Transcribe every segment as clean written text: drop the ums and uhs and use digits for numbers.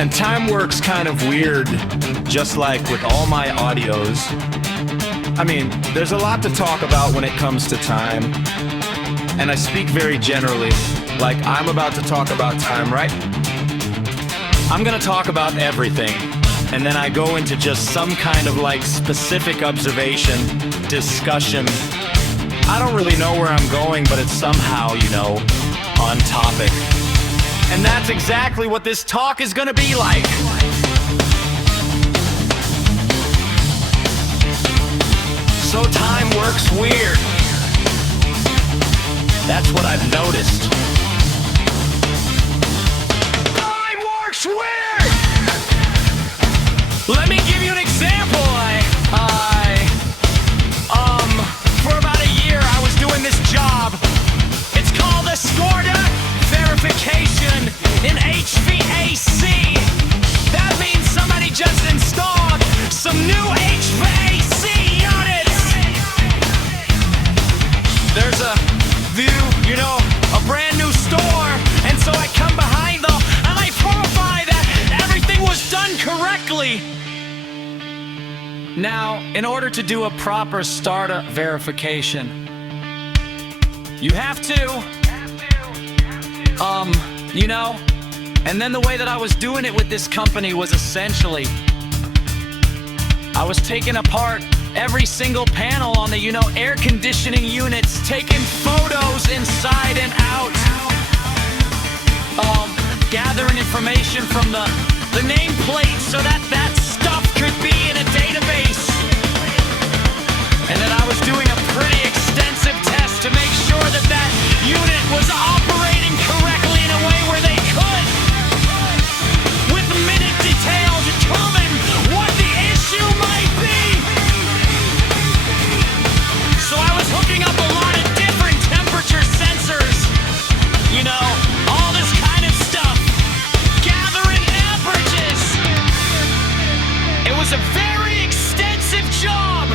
And time works kind of weird, just like with all my audios. I mean, there's a lot to talk about when it comes to time. And I speak very generally, like I'm about to talk about time, right? I'm gonna talk about everything. And then I go into just some kind of like specific observation, discussion. I don't really know where I'm going, but it's somehow, you know, on topic. And that's exactly what this talk is gonna be like. So time works weird. That's what I've noticed. Time works weird! Let me give you an example. For about a year I was doing this job. It's called a SCORDA verification in HVAC. That means somebody just installed some new HVAC units. There's a view, you know, a brand new store. And so I come behind though, and I verify that everything was done correctly. Now, in order to do a proper startup verification, you have to, you know, and then the way that I was doing it with this company was essentially, I was taking apart every single panel on the, you know, air conditioning units, taking photos inside and out, gathering information from the nameplate so that stuff could be in a database. And then I was doing a pretty extensive test to make sure that unit was operating correctly in a way where they could, with minute detail, determine what the issue might be. So I was hooking up a lot of different temperature sensors, you know, all this kind of stuff, gathering averages. It was a very extensive job.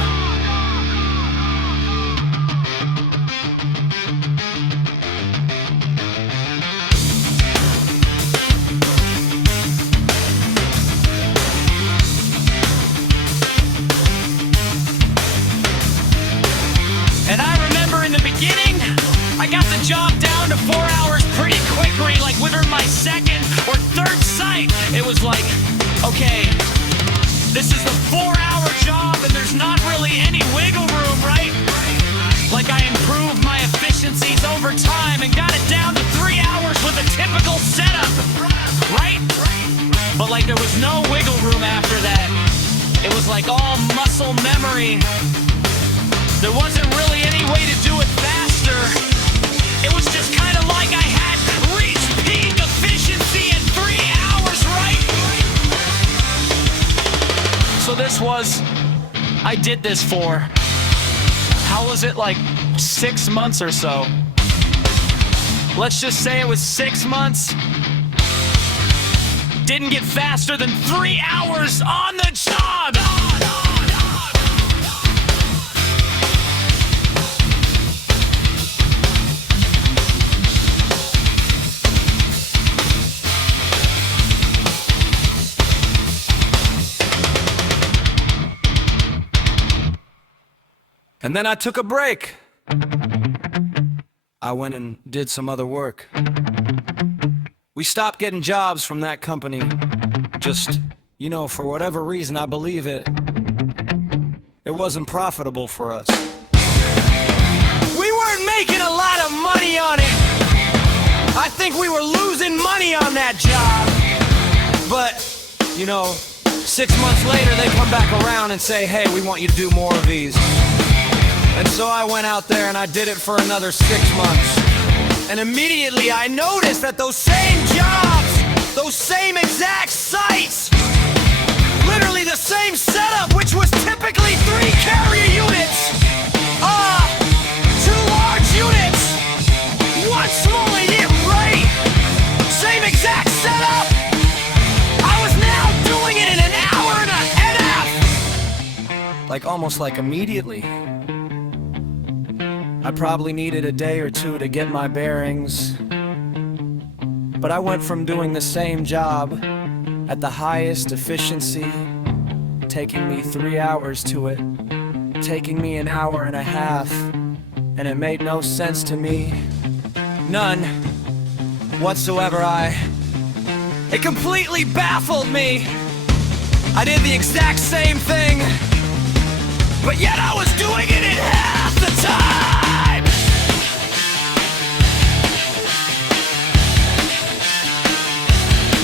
And I remember in the beginning, I got the job down to 4 hours pretty quickly, like within my second or third sight. It was like, okay, this is the 4-hour job and there's not really any wiggle room, right? Like I improved my efficiencies over time and got it down to 3 hours with a typical setup, right? But like there was no wiggle room after that. It was like all muscle memory. There wasn't really any way to do it faster. It was just kind of like I had reached peak efficiency in 3 hours, right? So I did this for, how was it, like 6 months or so? Let's just say it was 6 months. Didn't get faster than 3 hours on the job. And then I took a break. I went and did some other work. We stopped getting jobs from that company. Just, you know, for whatever reason, I believe it wasn't profitable for us. We weren't making a lot of money on it. I think we were losing money on that job. But, you know, 6 months later, they come back around and say, hey, we want you to do more of these. And so I went out there and I did it for another 6 months. And immediately I noticed that those same jobs, those same exact sites, literally the same setup, which was typically 3 carrier units, 2 large units, 1 small unit, right? Same exact setup. I was now doing it in an hour and a half. Like almost like immediately. I probably needed a day or two to get my bearings. But I went from doing the same job at the highest efficiency, taking me 3 hours to it, taking me an hour and a half, and it made no sense to me. None whatsoever. It completely baffled me. I did the exact same thing, but yet I was doing it in half the time.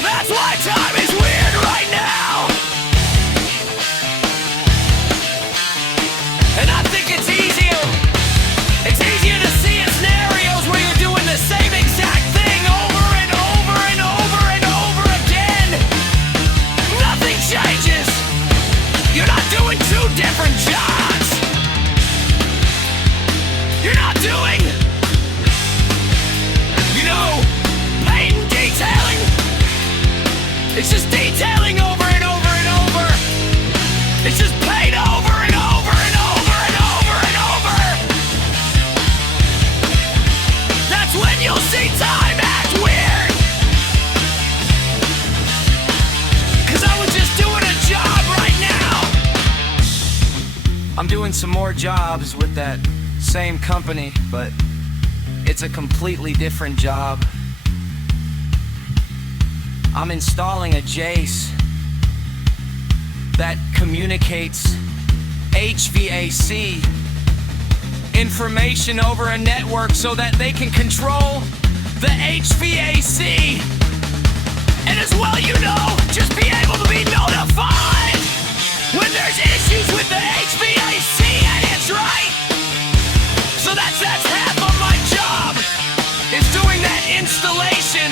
That's why time is weird right now. And I think it's easier to see in scenarios where you're doing the same exact thing over and over and over and over again. Nothing changes. You're not doing two different jobs. You're not doing, paint and detailing. It's just detailing over and over and over. It's just paint over and over and over and over and over. That's when you'll see time act weird. 'Cause I was just doing a job right now. I'm doing some more jobs with that same company, but it's a completely different job. I'm installing a Jace that communicates HVAC information over a network so that they can control the HVAC. And as well, just be able to be notified when there's issues with the HVAC, and it's right. So that's half of my job, is doing that installation.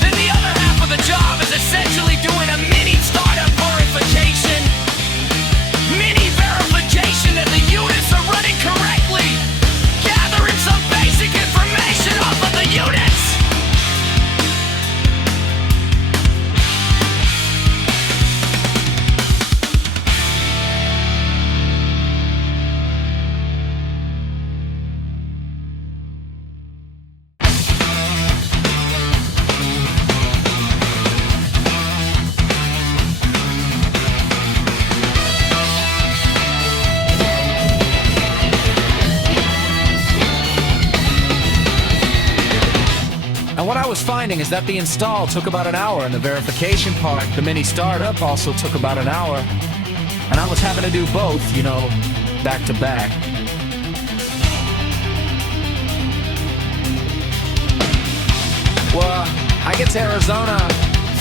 Then the other half of the job is essentially doing a mini startup verification. Mini verification that the units are running correctly. Gathering some basic information off of the units. And what I was finding is that the install took about an hour, and the verification part, the mini startup, also took about an hour. And I was having to do both, back to back. Well, I get to Arizona,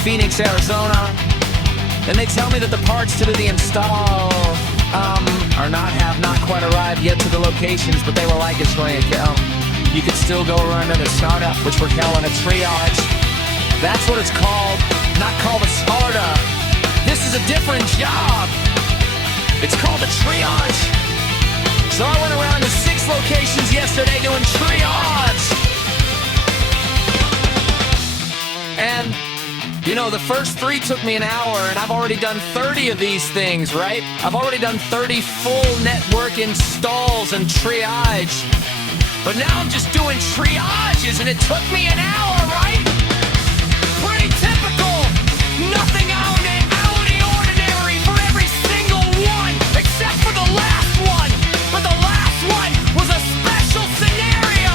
Phoenix, Arizona, and they tell me that the parts to do the install have not quite arrived yet to the locations, but they were like, it's going to come. You could still go run to the startup, which we're calling a triage. That's what it's called, not called a startup. This is a different job. It's called a triage. So I went around to 6 locations yesterday doing triage. And, the first 3 took me an hour, and I've already done 30 of these things, right? I've already done 30 full network installs and triage. But now I'm just doing triages, and it took me an hour, right? Pretty typical. Nothing out of the ordinary for every single one, except for the last one. But the last one was a special scenario.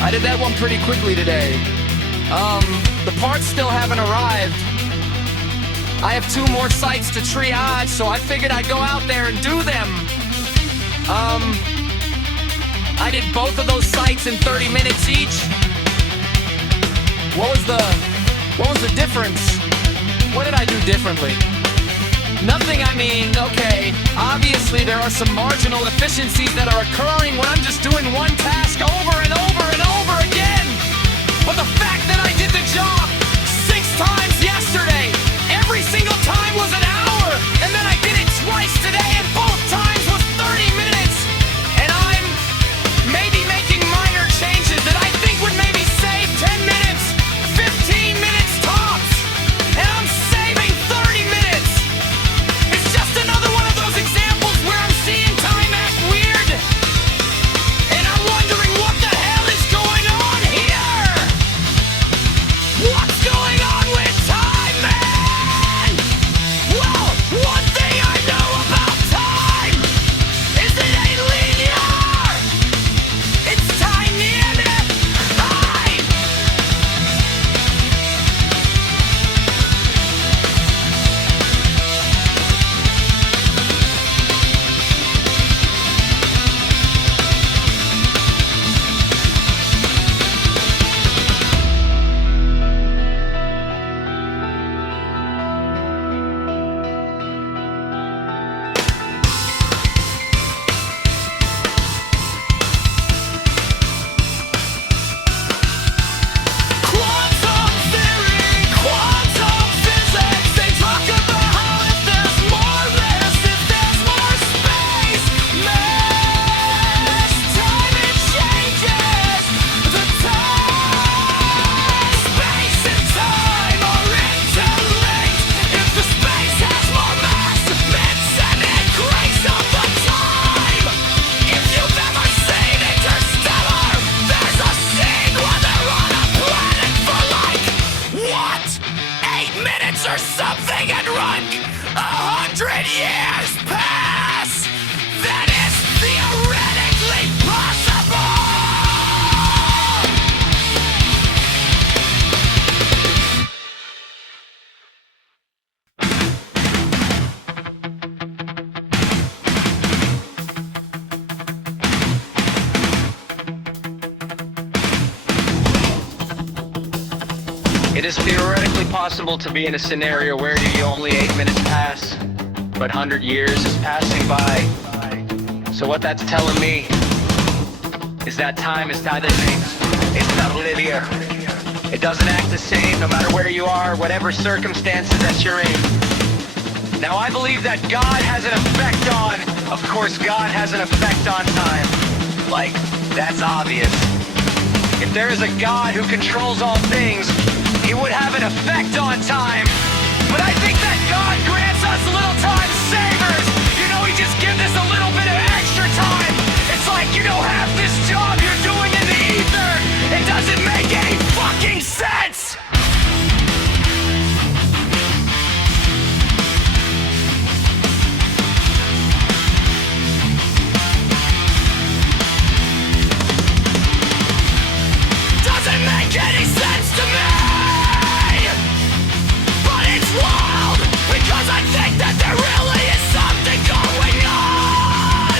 I did that one pretty quickly today. The parts still haven't arrived. I have 2 more sites to triage, so I figured I'd go out there and do them. I did both of those sites in 30 minutes each. What was the difference? What did I do differently? Nothing, okay. Obviously there are some marginal efficiencies that are occurring when I'm just doing one task over and over and over again. But the fact that I did the job 6 times yesterday, every single time was an hour, and then I did it twice today, and both times was 30 minutes. And I'm maybe making minor changes that I think would maybe save 10 minutes, 15 minutes tops. And I'm saving 30 minutes. It's just another one of those examples where I'm seeing time act weird. It is theoretically possible to be in a scenario where you only 8 minutes pass, but 100 years is passing by. So what that's telling me is that time is neither things. It's not linear. It doesn't act the same no matter where you are, whatever circumstances that you're in. Now I believe that God has an effect on, of course God has an effect on time. Like, that's obvious. If there is a God who controls all things, he would have an effect on time. But I think that God grants us little time savers. You know, he just gives us a little bit of extra time. It's like, you know, half this job you're doing in the ether, it doesn't make any fucking sense. Doesn't make any sense to me. But it's wild, because I think that there really is something going on.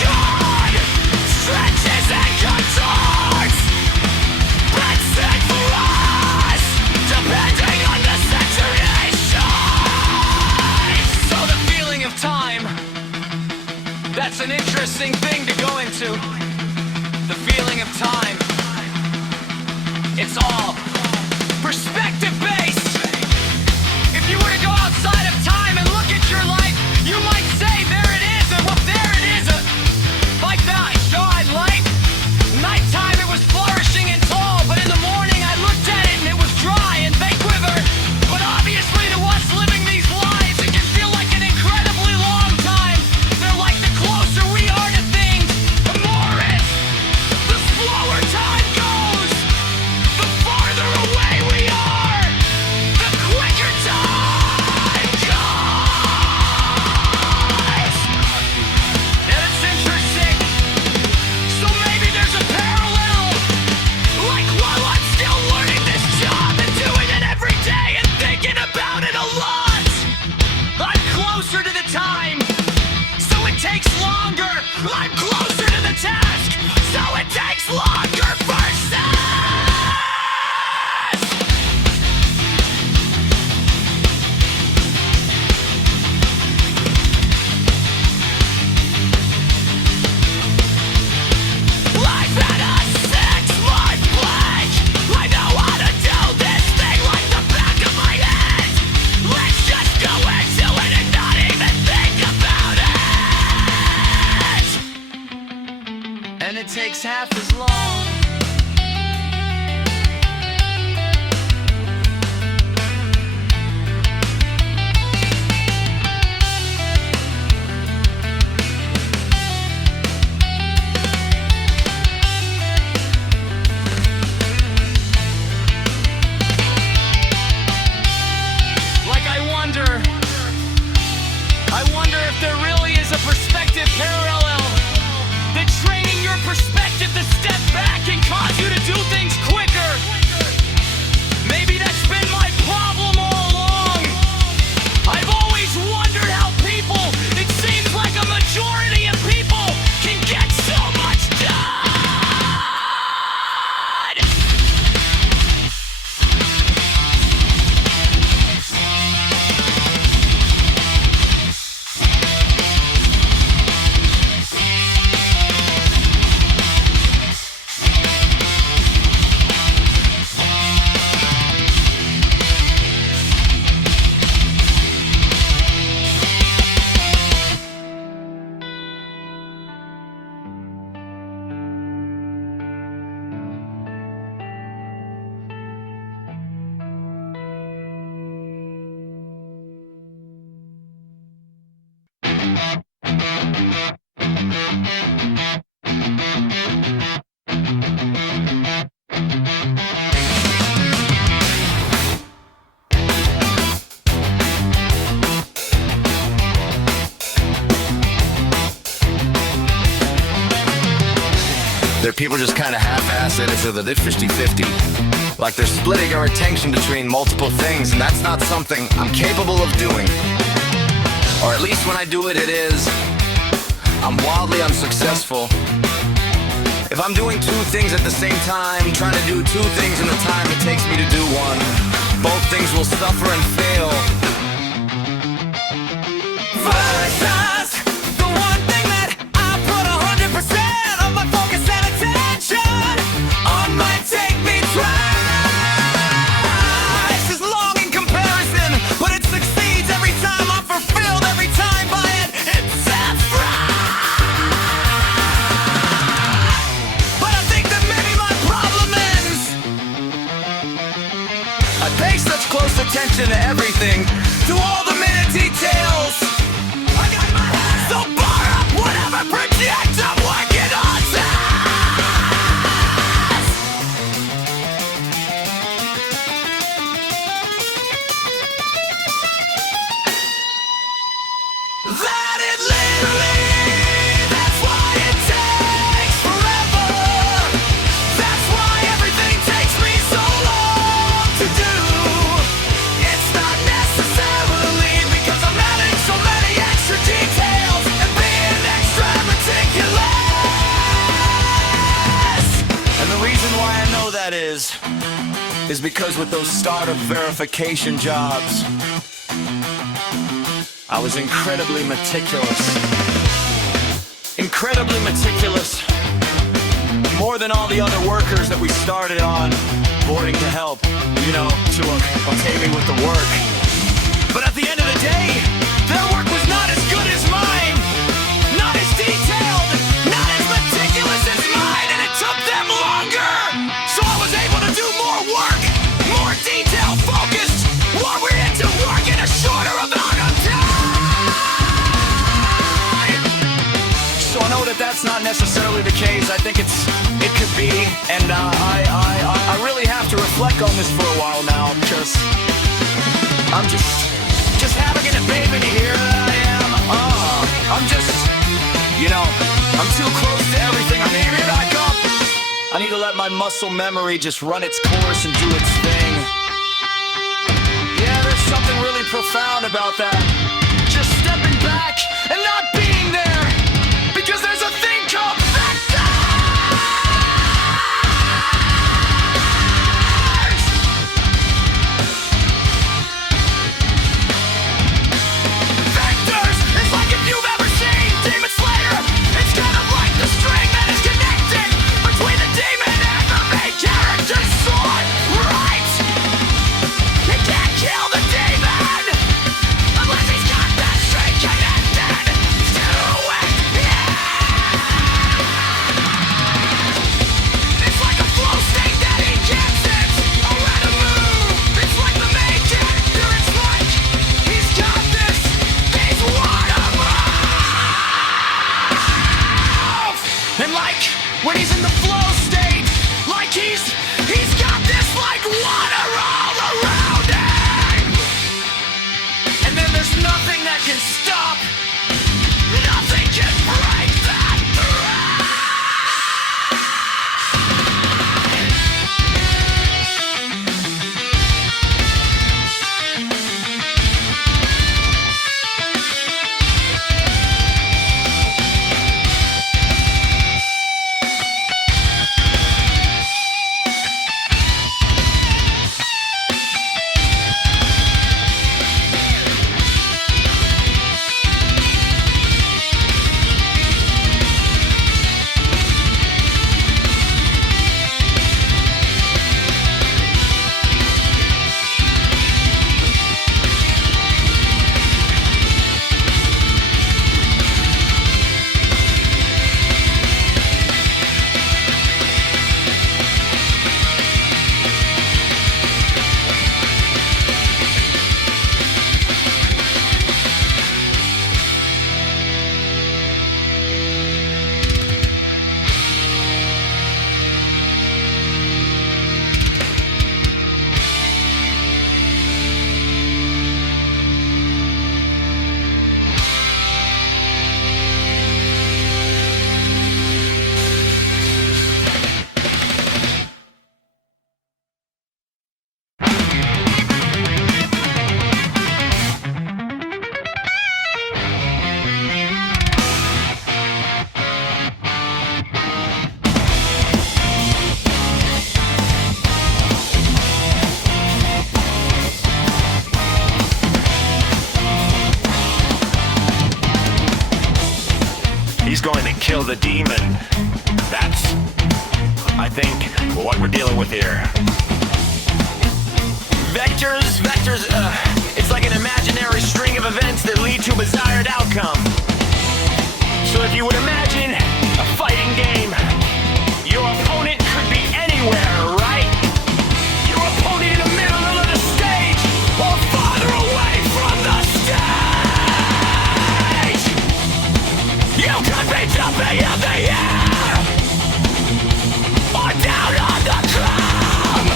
God stretches and contorts, brings for us, depending on the situation. So the feeling of time, that's an interesting thing to go into. The feeling of time. It's all perspective based. If you were to go outside of time and look at your life, you might say there it is, and well, there it is. Like that, God, life. Nighttime it was flourishing and tall, but in the morning I looked at it and it was dry and they quivered. But obviously to us living these lives, it can feel like an incredibly long time. They're like the closer we are to things, the more it, the slower time goes. The farther away we are, the quicker time goes. And it's interesting. So maybe there's a parallel. Like while I'm still learning this job and doing it every day and thinking about it a lot, I'm closer to the time. So it takes longer. I'm closer to the task. So it takes longer versus. Life had a 6-month blank. I know how to do this thing like the back of my hand. Let's just go into it and not even think about it. And it takes half as long. Like I wonder if there really is a perspective parallel. That training your perspective to step back and cause you to do things quicker. Maybe that's been my problem all along. I've always wondered how people, it seems like a majority of people, can get so much done. There people just kind of half-ass it so that they're 50-50. Like they're splitting our attention between multiple things, and that's not something I'm capable of doing. Or at least when I do it, it is. I'm wildly unsuccessful. If If I'm doing two things at the same time, trying to do two things in the time it takes me to do one, both things will suffer and fail. Versus the one thing that I put 100% of my focus and attention on might take me twice as long in comparison, but it succeeds every time. I'm fulfilled every time by it. It's but I think that maybe my problem ends. I pay such close attention to everything, To all the minute details. I got my head so far up, whatever project I'm working on. That it literally, that's why it takes forever. That's why everything takes me so long to do. It's not necessarily because I'm adding so many extra details and being extra meticulous. and the reason why I know that is because with those startup verification jobs, I was incredibly meticulous. Incredibly meticulous. More than all the other workers that we started on boarding to help, to okay me with the work. But at the end of the day, their work was not as good as mine. Not as detailed, not as meticulous as mine, and it took them longer. So I was able to do more work, more detail focused, while we're into work in a shorter amount of time. So I know that that's not necessarily the case. I think it could be, and I really have to reflect on this for a while now, because I'm just having it, baby, here I am. I'm just, I'm too close to everything. I need to be back up. I need to let my muscle memory just run its course and do its thing. Yeah, there's something really profound about that. Just stepping back and not being there. Because there's a thing called vectors! Vectors is like if you've ever seen Demon Slayer. It's kind of like the string that is connecting between the demon and the main character's sword, right? You can't kill the demon unless he's got that string connected to it. It's like a flow state that he gets it. A random move. It's like the main character. It's like he's got this. He's one of us. And like when he's in the flow state, like he's got this like water all around him. And then there's nothing that can stop. Nothing can break that thread. the demon. That's, I think, what we're dealing with here. Vectors, it's like an imaginary string of events that lead to a desired outcome. So if you would imagine a fighting game, your opponent could be anywhere, right? Your opponent in the middle of the stage or farther away from the stage. You could be jumping in the air or down on the ground.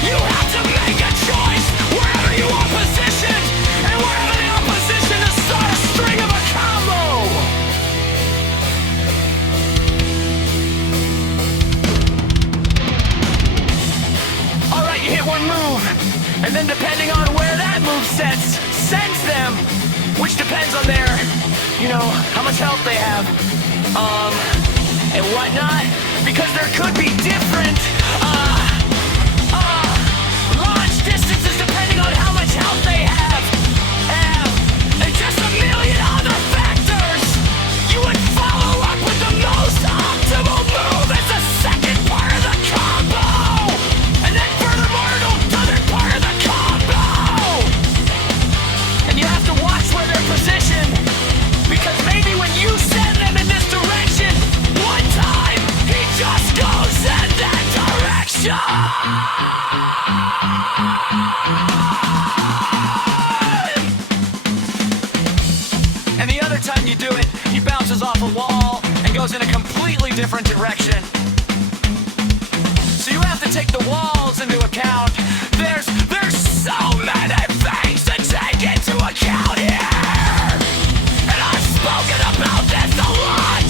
You have to make a choice wherever you are positioned and wherever they are positioned to start a string of a combo. Alright, you hit one move, and then depending on where that move sends them, which depends on their, how much health they have, and whatnot, because there could be different, launch distances depending on how much health they have, and just a million other factors. You would follow up with the most optimal move as the second part of the combo, and then furthermore the other part of the combo. And you have to watch where they're positioned, because maybe when you send them in this direction, one time he just goes in that direction. And the other time you do it, he bounces off a wall and goes in a completely different direction. So you have to take the walls into account. There's so many things to take into account here. And I've spoken about this a lot.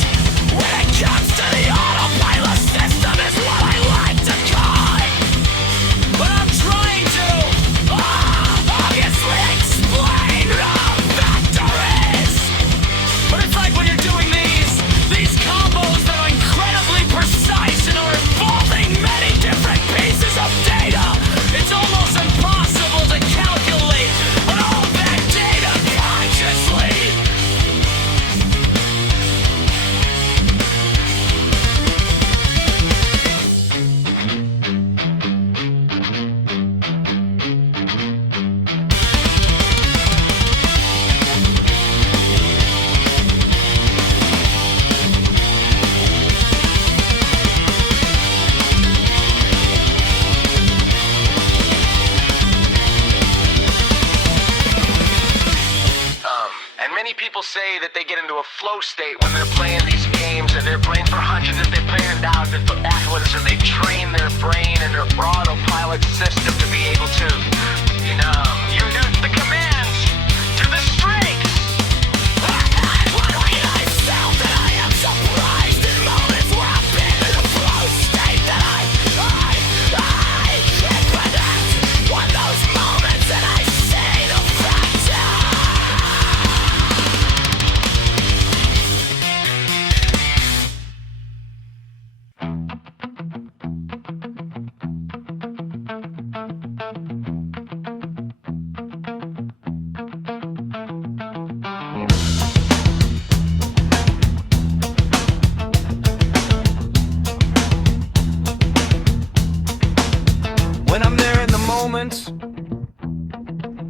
When it comes to the autopilot system is what I like to call it. But I'm trying to obviously explain the factories. But it's like when you're doing these combos that are incredibly precise and are involving many different pieces of data. It's almost impossible to calculate all that data consciously. And many people say that they get into a flow state when they're playing these games, and they're playing for hundreds, that they planned out, that afterwards, and they train their brain and their autopilot system to be able to, you do the commands to the strings. And when I felt that I am surprised in moments where I've been in a flow state that I can connect with those moments, and I see the factor. When I'm there in the moment,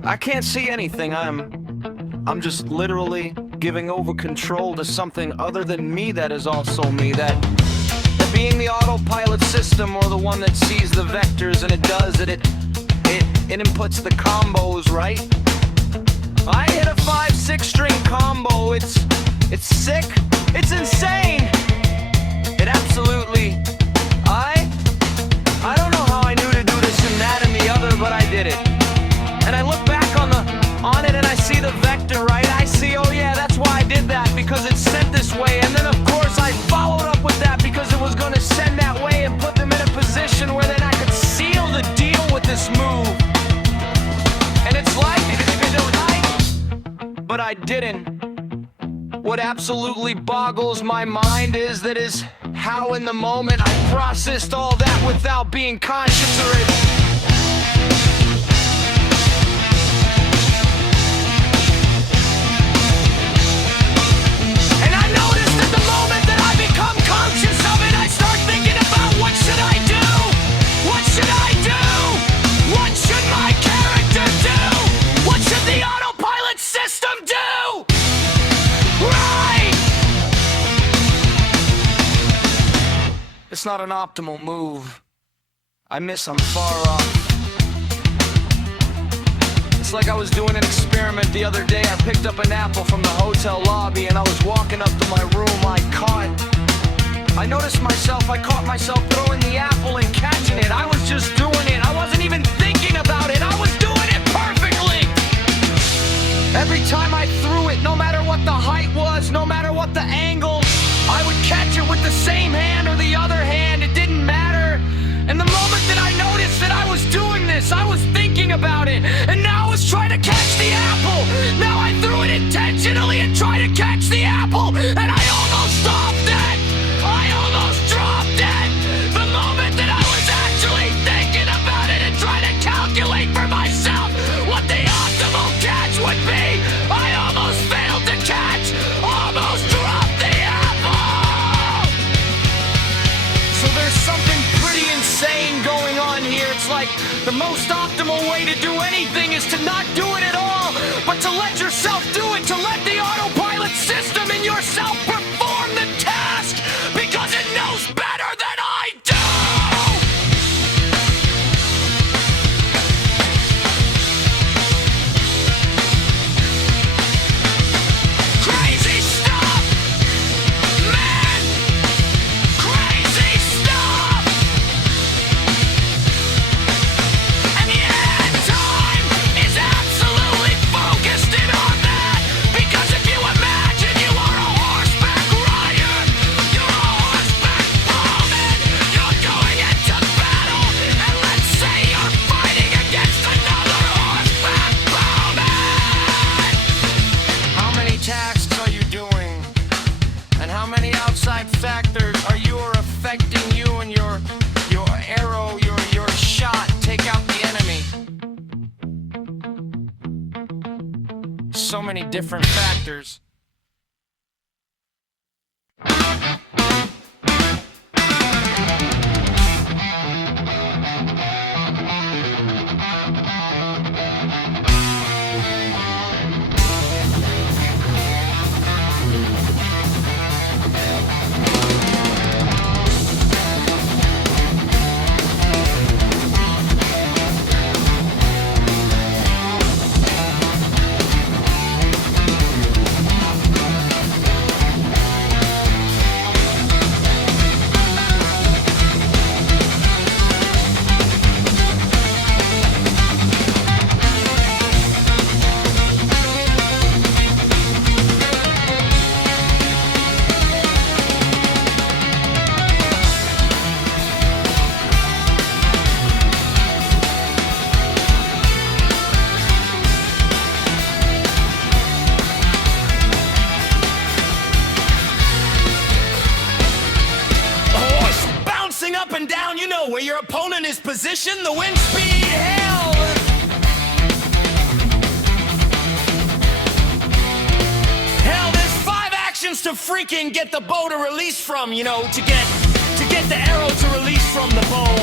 I can't see anything. I'm just literally giving over control to something other than me that is also me. That being the autopilot system, or the one that sees the vectors and it does it, it inputs the combos, right? I hit a 5-6 string combo. It's sick. It's insane. It absolutely. I don't know how I knew to do this and that and the other, but I did it. And I look back on it and I see the vector, right? I see, oh yeah, that's why I did that, because it's sent this way. And then of course I followed up with that because it was gonna send that way and put them in a position where then I could seal the deal with this move. And it's like, but I didn't. What absolutely boggles my mind is how in the moment I processed all that without being conscious of it. And I noticed at the moment that It's not an optimal move. I miss I'm far off. It's like I was doing an experiment the other day. I picked up an apple from the hotel lobby and I was walking up to my room. I noticed myself, I caught myself throwing the apple and catching it. I was just doing it. I wasn't even thinking about it. I was doing it perfectly. Every time I threw it, no matter what the height was, no matter what the angle, I would catch it with the same hand or the other hand. It didn't matter. And the moment that I noticed that I was doing this, I was thinking about it. And now I was trying to catch the apple. Now I threw it intentionally and tried to catch the apple. And I almost stopped it. I almost dropped it. The moment that I was actually thinking about it and trying to calculate for myself what the optimal catch would be, I almost failed to catch. Almost dropped the apple. So there's something pretty insane going on here. It's like the most optimal way to do anything is to not do it at all, but to let yourself do it, to let the autopilot system in yourself perform the task, because it knows better than I do! Crazy stuff! Man! Crazy stuff! And yeah, time is absolutely focused in on that. Because if you imagine you are a horseback rider, you're a horseback bowman, you're going into battle, and let's say you're fighting against another horseback bowman. How many tasks are you doing? And how many outside factors are you or affecting you and your arrow, your shot, take out the enemy? So many different factors. Up and down, you know, where your opponent is positioned, the wind speed, hell! Hell, there's 5 actions to freaking get the bow to release from, you know, to get the arrow to release from the bow.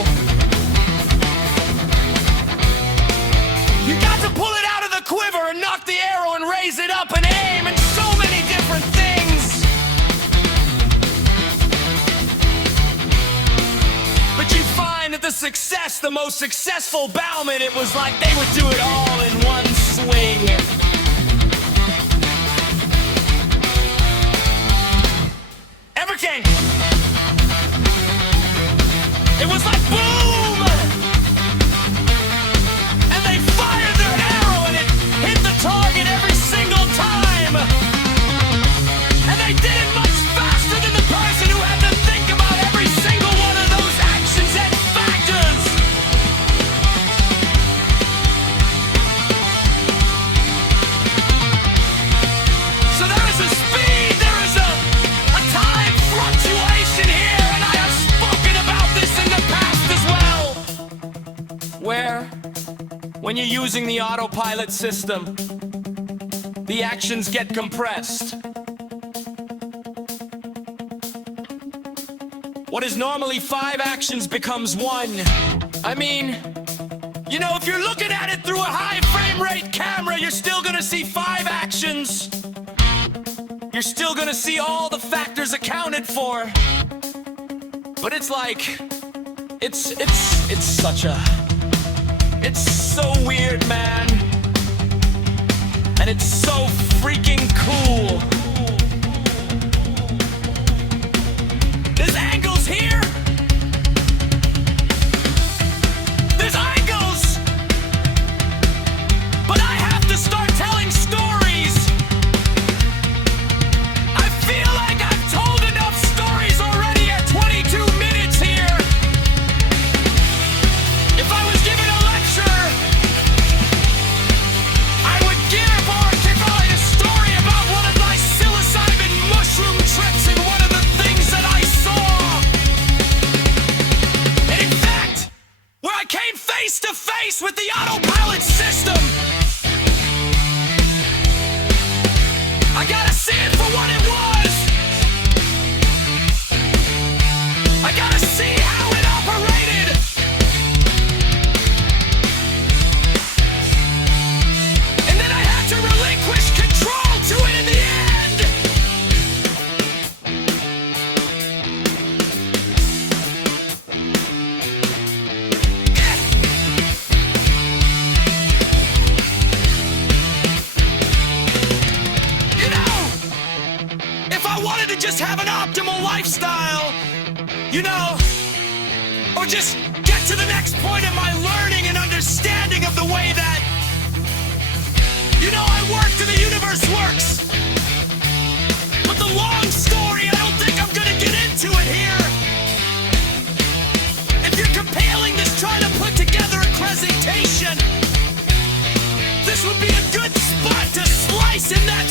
You got to pull it out of the quiver and knock the arrow and raise it up and aim, and so many different things. But you find that the most successful bowman, it was like they would do it all in one swing. Everything. It was like boom! And they fired their arrow and it hit the target every single time. And they did it much faster than the person who had to think about every single one of those actions and factors. So there is a speed, there is a time fluctuation here, and I have spoken about this in the past as well. Where, when you're using the autopilot system, the actions get compressed. What is normally 5 actions becomes 1. I mean, you know, if you're looking at it through a high frame rate camera, you're still gonna see 5 actions. You're still gonna see all the factors accounted for. But it's like, it's so weird, man. And it's so freaking cool. There's angles here. There's angles. But I have to start telling stories. I feel like I've told enough stories already at 22 minutes here. If I was given a lecture, I would give or articulate a story about one of my psilocybin mushroom trips and one of the things that I saw. And in fact, where I came face to face with the autopilot system. I gotta see it for what it was. I gotta see how it operated. And then I had to relinquish control to it in the end. You know, if I wanted to just have an optimal lifestyle, you know, or just get to the next point of my learning and understanding of the way that, you know, I work and the universe works. But the long story, I don't think I'm gonna get into it here. If you're comparing this, trying to put together a presentation, this would be a good spot to slice in that